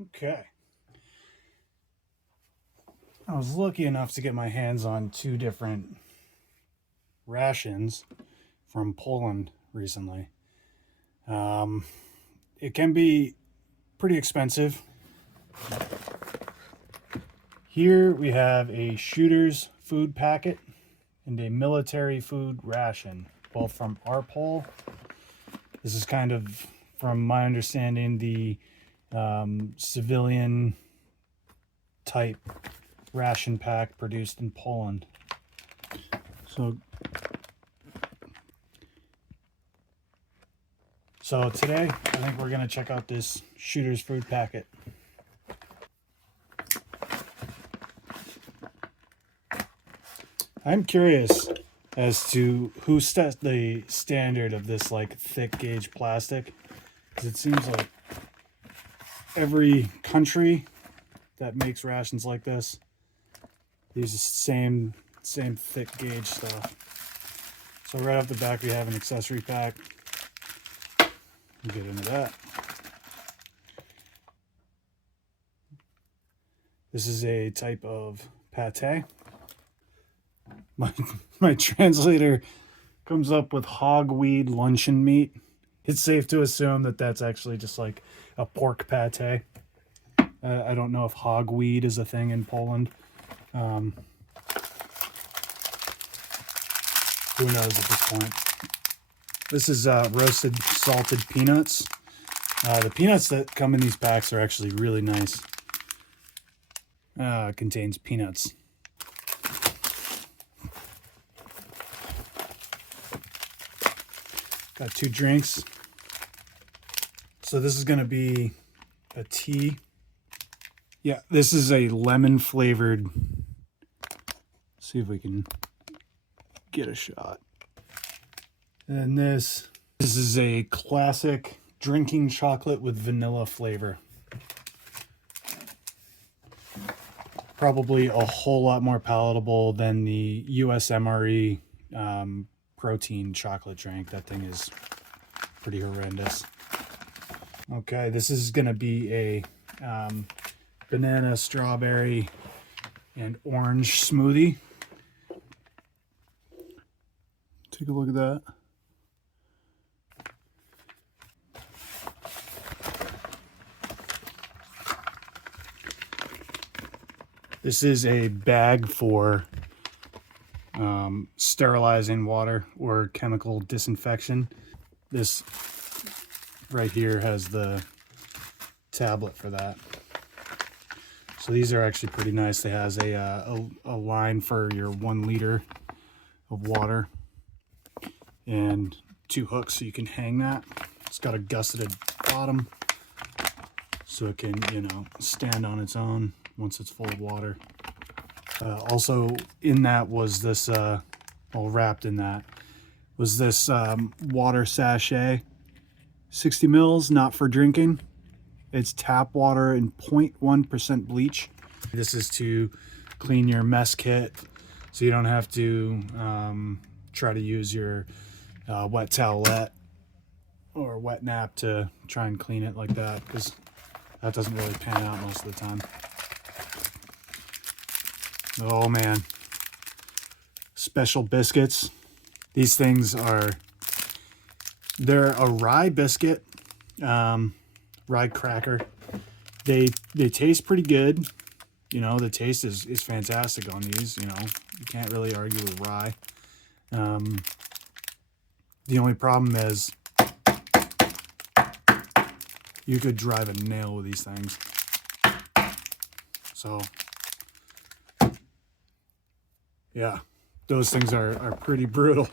Okay. I was lucky enough to get my hands on two different rations from Poland recently. Um, it can be pretty expensive. Here we have a shooter's food packet and a military food ration, both from ARPOL. This is kind of, from my understanding, the civilian type ration pack produced in Poland. So today, I think we're going to check out this shooter's food packet. I'm curious as to who set the standard of this like thick gauge plastic, because it seems like every country that makes rations like this uses the same thick gauge stuff. So right off the back we have an accessory pack. We'll get into that. This is a type of pate. My translator comes up with hogweed luncheon meat. It's safe to assume that that's actually just like a pork pate. I don't know if hogweed is a thing in Poland. Who knows at this point? This is roasted salted peanuts. The peanuts that come in these packs are actually really nice. It contains peanuts. Got two drinks. So this is going to be a tea. Yeah, this is a lemon flavored. See if we can get a shot. And this is a classic drinking chocolate with vanilla flavor. Probably a whole lot more palatable than the USMRE protein chocolate drink. That thing is pretty horrendous. Okay, this is going to be a banana, strawberry, and orange smoothie. Take a look at that. This is a bag for sterilizing water or chemical disinfection. This right here has the tablet for that. So these are actually pretty nice. It has a line for your 1 liter of water and 2 hooks so you can hang that. It's got a gusseted bottom so it can, stand on its own once it's full of water. Also in that was this, wrapped in that, was this water sachet, 60 mils, not for drinking. It's tap water and 0.1% bleach. This is to clean your mess kit so you don't have to try to use your wet towelette or wet nap to try and clean it like that, because that doesn't really pan out most of the time. Oh man. Special biscuits. These things they're a rye biscuit, rye cracker. They taste pretty good. The taste is fantastic on these. You can't really argue with rye. The only problem is you could drive a nail with these things. So yeah, those things are pretty brutal.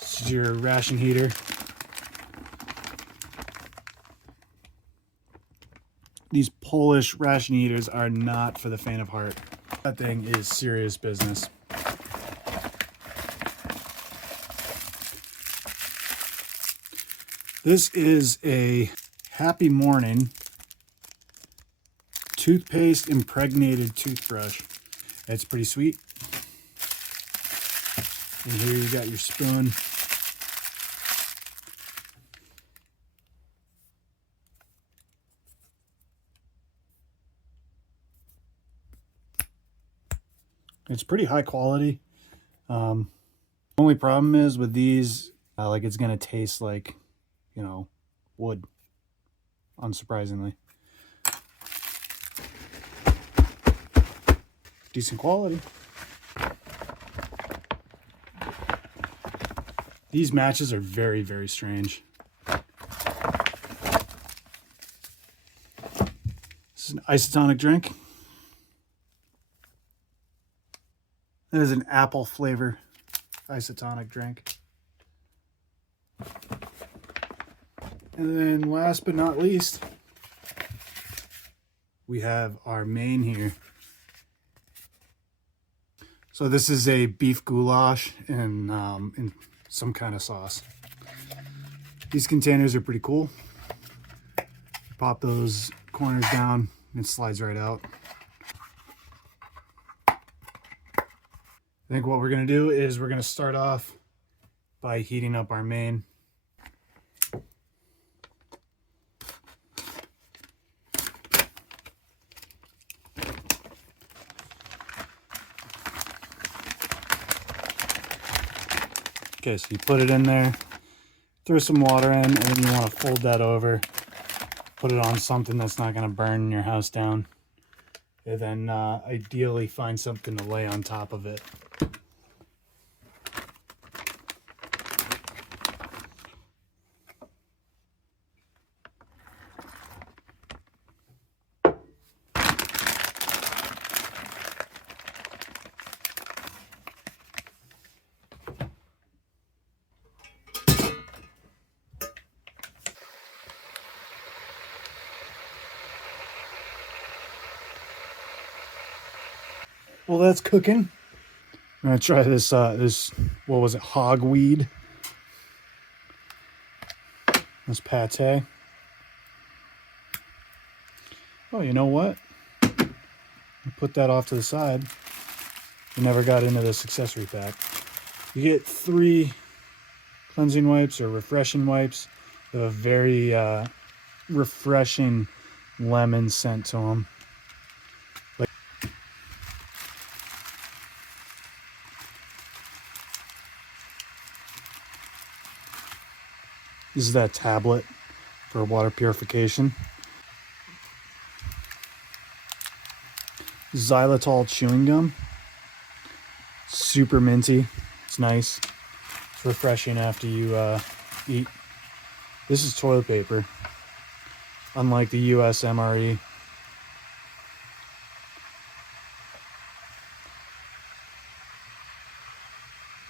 This is your ration heater. These Polish ration heaters are not for the faint of heart. That thing is serious business. This is a Happy Morning toothpaste impregnated toothbrush. It's pretty sweet. And here you got your spoon. It's pretty high quality. Only problem is with these, like it's gonna taste like, you know, wood, unsurprisingly. Decent quality. These matches are very, very strange. This is an isotonic drink. It is an apple flavor isotonic drink. And then last but not least, we have our main here. So this is a beef goulash in some kind of sauce. These containers are pretty cool. Pop those corners down and it slides right out. I think what we're gonna do is we're gonna start off by heating up our main. Okay, so you put it in there, throw some water in, and then you want to fold that over, put it on something that's not gonna burn your house down. And then ideally find something to lay on top of it. Well, that's cooking. I'm gonna try this, what was it, hogweed? This pate. Oh, you know what? Put that off to the side. We never got into this accessory pack. You get 3 cleansing wipes or refreshing wipes. They have a very refreshing lemon scent to them. This is that tablet for water purification. Xylitol chewing gum. Super minty. It's nice. It's refreshing after you eat. This is toilet paper. Unlike the US MRE.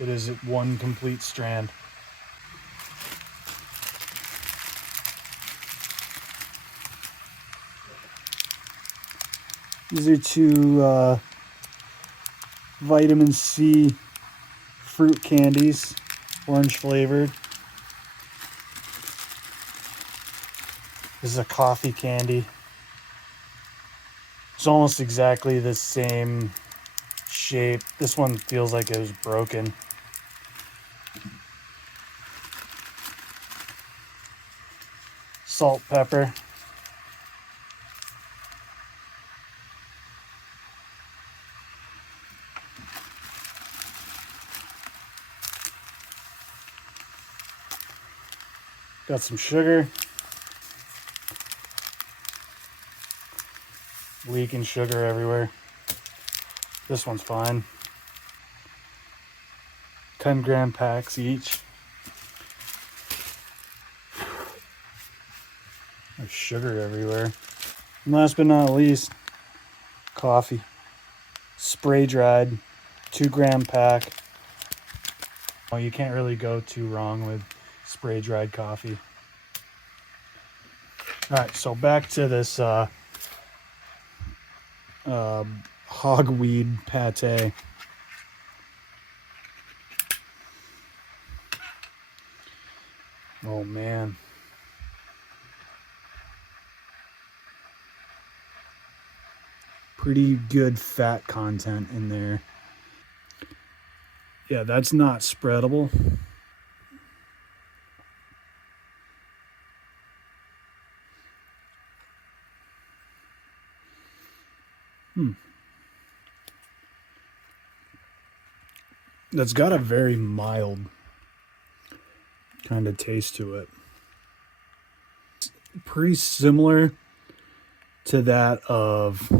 It is one complete strand. These are 2 vitamin C fruit candies, orange flavored. This is a coffee candy. It's almost exactly the same shape. This one feels like it was broken. Salt, pepper. Got some sugar. Leaking sugar everywhere. This one's fine. 10-gram packs each. There's sugar everywhere. And last but not least, coffee. Spray dried, 2-gram pack. Oh, you can't really go too wrong with spray dried coffee. All right, so back to this hogweed pate. Oh man. Pretty good fat content in there. Yeah, that's not spreadable. That's got a very mild kind of taste to it. Pretty similar to that of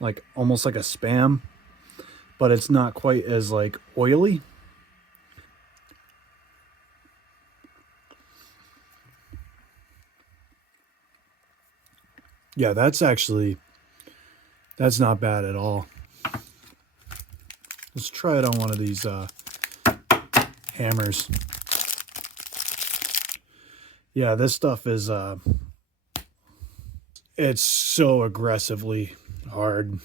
like almost like a Spam, but it's not quite as like oily. Yeah, that's not bad at all. Let's try it on one of these hammers. Yeah, this stuff is it's so aggressively hard.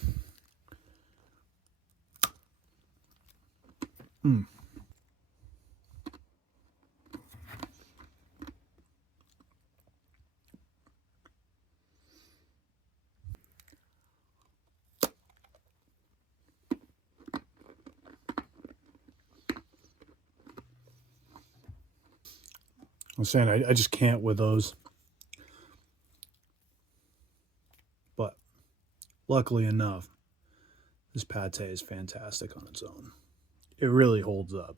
I'm saying I just can't with those. But luckily enough, this pate is fantastic on its own. It really holds up.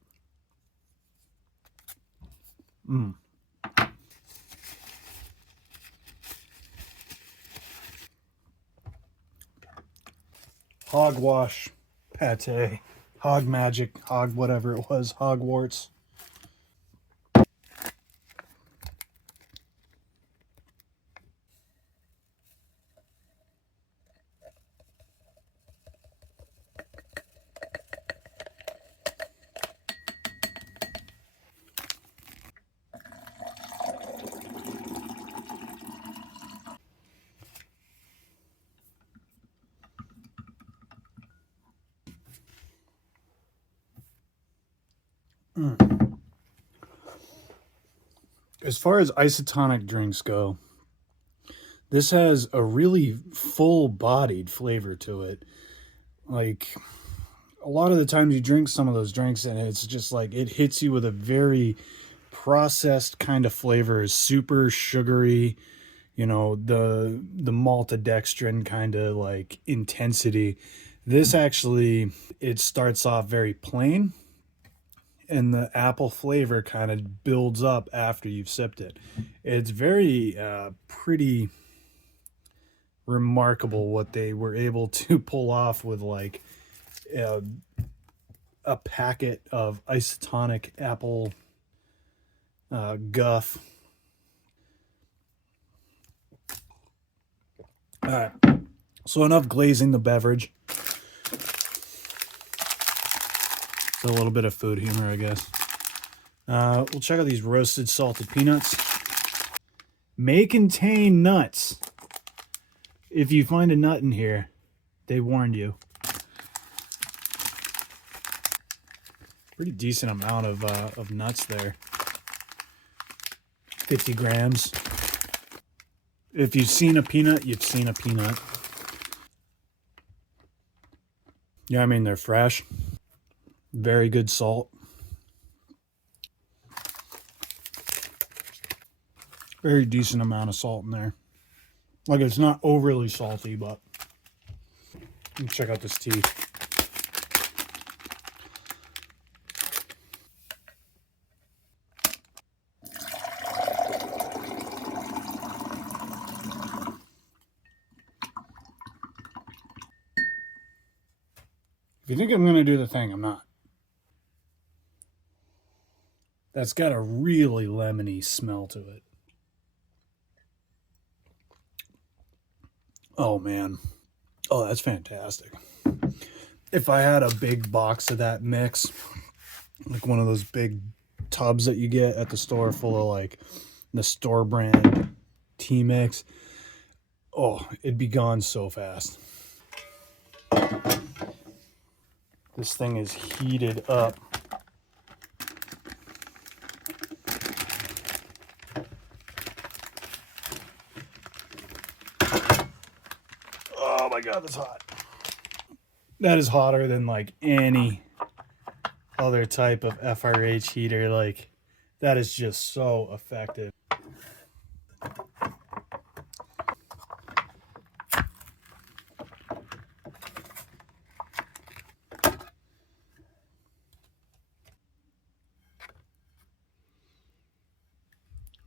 Hogwash pate. Hog magic. Hog whatever it was. Hogwarts. As far as isotonic drinks go, this has a really full-bodied flavor to it. Like a lot of the times you drink some of those drinks and it's just like it hits you with a very processed kind of flavor, super sugary, you know, the maltodextrin kind of like intensity. This actually, it starts off very plain and the apple flavor kind of builds up after you've sipped it. It's very pretty remarkable what they were able to pull off with like uh, a packet of isotonic apple guff. All right, so enough glazing the beverage. It's a little bit of food humor, I guess. We'll check out these roasted salted peanuts. May contain nuts. If you find a nut in here, they warned you. Pretty decent amount of nuts there. 50 grams. If you've seen a peanut, you've seen a peanut. Yeah, I mean, they're fresh. Very good salt. Very decent amount of salt in there. Like, it's not overly salty, but let me check out this tea. If you think I'm going to do the thing, I'm not. That's got a really lemony smell to it. Oh, man. Oh, that's fantastic. If I had a big box of that mix, like one of those big tubs that you get at the store full of like the store brand tea mix, oh, it'd be gone so fast. This thing is heated up. Oh my God, that's hot. That is hotter than like any other type of FRH heater. Like, that is just so effective.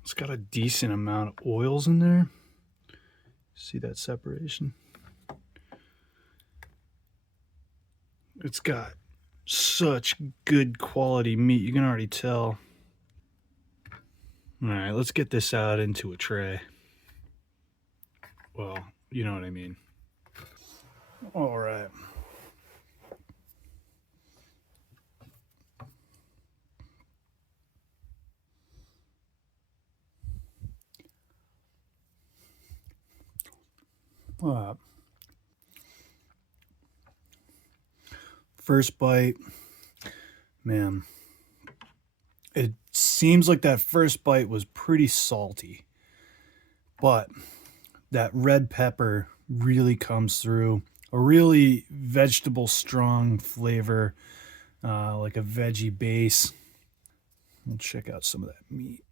It's got a decent amount of oils in there. See that separation? It's got such good quality meat, you can already tell. All right, let's get this out into a tray. Well, you know what I mean. All right. First bite, man, it seems like that first bite was pretty salty, but that red pepper really comes through. A really vegetable strong flavor, like a veggie base. We'll check out some of that meat.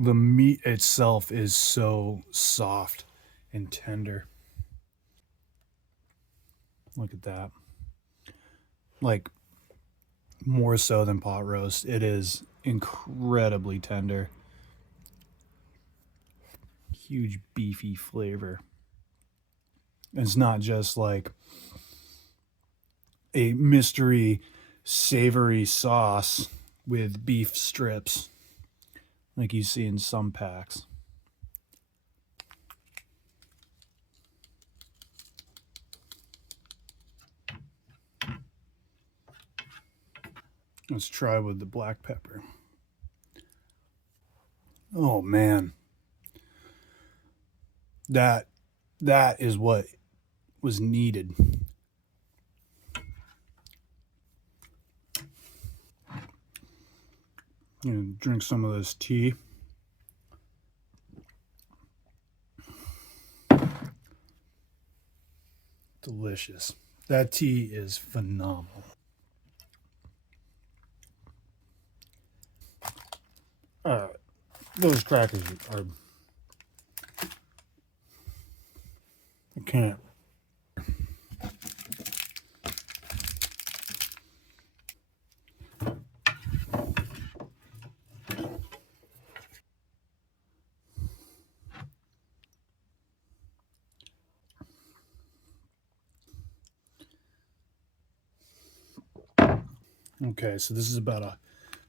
The meat itself is so soft and tender. Look at that. Like, more so than pot roast. It is incredibly tender. Huge beefy flavor. And it's not just like a mystery savory sauce with beef strips like you see in some packs. Let's try with the black pepper. Oh man. That is what was needed. And drink some of this tea. Delicious. That tea is phenomenal. Those crackers are, I can't. Okay, so this is about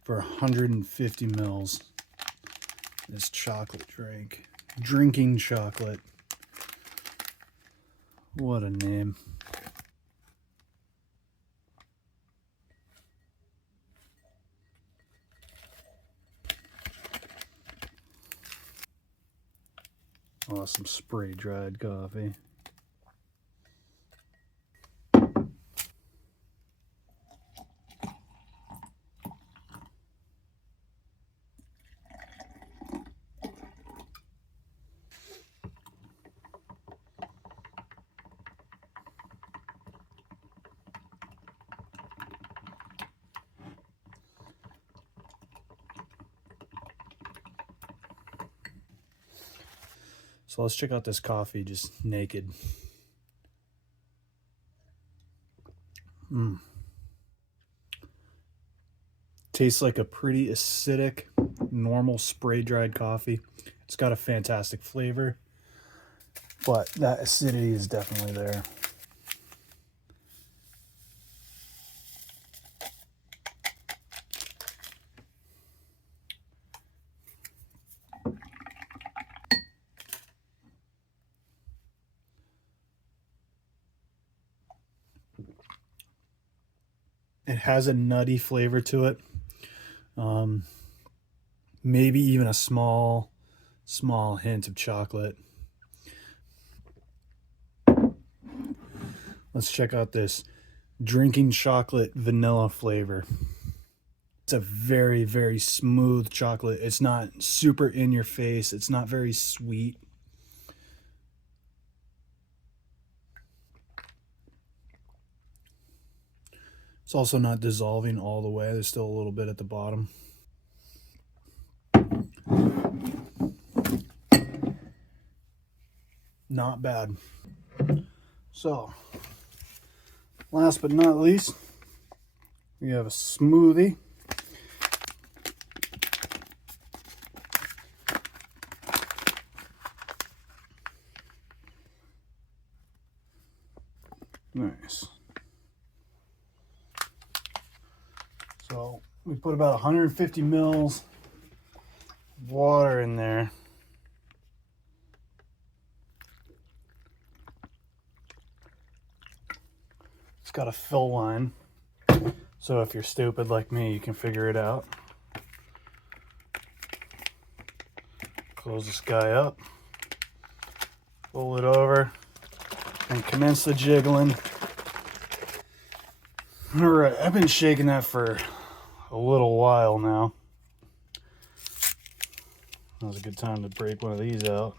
for 150 mils. This chocolate drink. Drinking chocolate. What a name. Awesome spray dried coffee. So let's check out this coffee just naked. Tastes like a pretty acidic, normal spray dried coffee. It's got a fantastic flavor, but that acidity is definitely there. It has a nutty flavor to it. Maybe even a small hint of chocolate. Let's check out this drinking chocolate vanilla flavor. It's a very, very smooth chocolate. It's not super in your face. It's not very sweet. It's also not dissolving all the way. There's still a little bit at the bottom. Not bad. So, last but not least, we have a smoothie. Nice. So we put about 150 mils of water in there. It's got a fill line, so if you're stupid like me, you can figure it out. Close this guy up, pull it over, and commence the jiggling. All right, I've been shaking that for a little while now. That was a good time to break one of these out.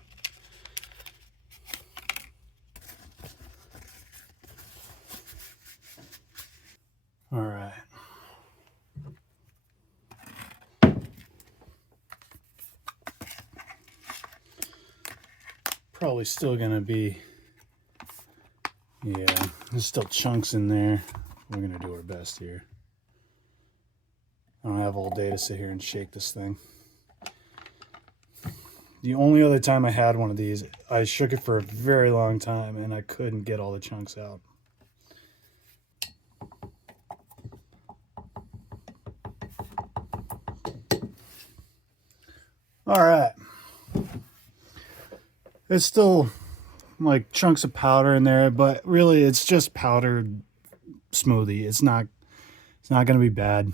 All right. Probably still gonna be, yeah, there's still chunks in there. We're gonna do our best here. I don't have all day to sit here and shake this thing. The only other time I had one of these, I shook it for a very long time and I couldn't get all the chunks out. All right. There's still like chunks of powder in there, but really it's just powdered smoothie. It's not going to be bad.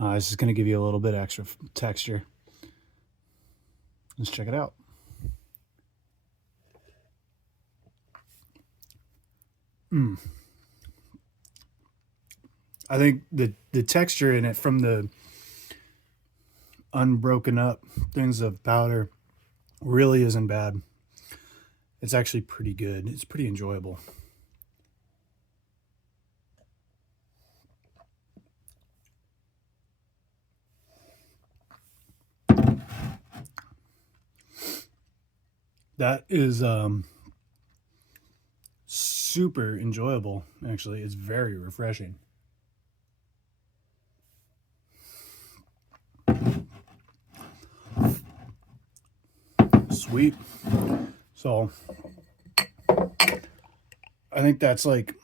It's just going to give you a little bit extra texture. Let's check it out. I think the texture in it from the unbroken up things of powder really isn't bad. It's actually pretty good. It's pretty enjoyable. That is super enjoyable, actually. It's very refreshing. Sweet. So I think that's like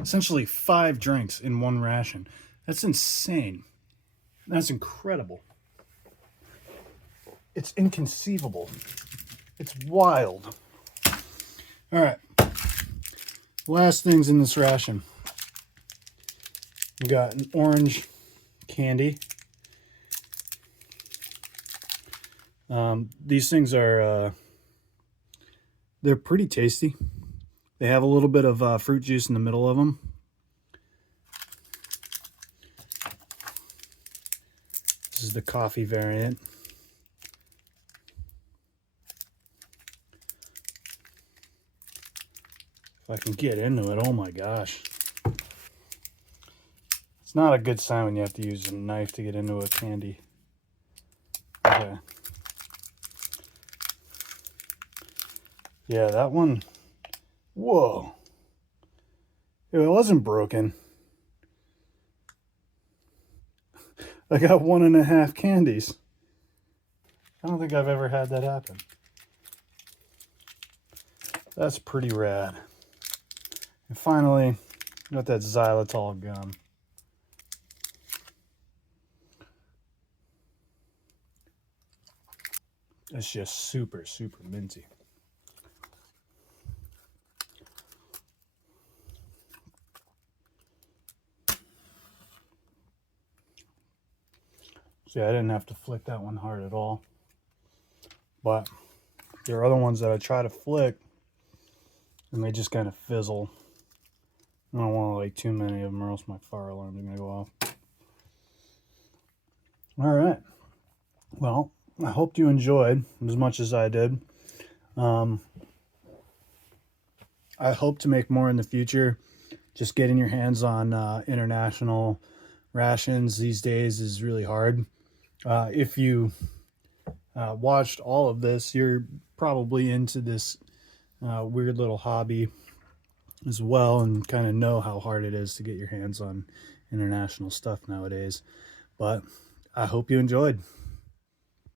essentially 5 drinks in one ration. That's insane. That's incredible. It's inconceivable. It's wild. All right. Last things in this ration. We got an orange candy. These things are, they're pretty tasty. They have a little bit of fruit juice in the middle of them. This is the coffee variant. If I can get into it, oh my gosh. It's not a good sign when you have to use a knife to get into a candy. Okay. Yeah, that one. Whoa. If it wasn't broken, I got 1.5 candies. I don't think I've ever had that happen. That's pretty rad. And finally, got that xylitol gum. It's just super, super minty. See, I didn't have to flick that one hard at all. But there are other ones that I try to flick and they just kind of fizzle. I don't want like too many of them or else my fire alarm is going to go off. All right. Well, I hope you enjoyed as much as I did. I hope to make more in the future. just getting your hands on international rations these days is really hard. If you watched all of this, you're probably into this weird little hobby as well, and kind of know how hard it is to get your hands on international stuff nowadays. But I hope you enjoyed.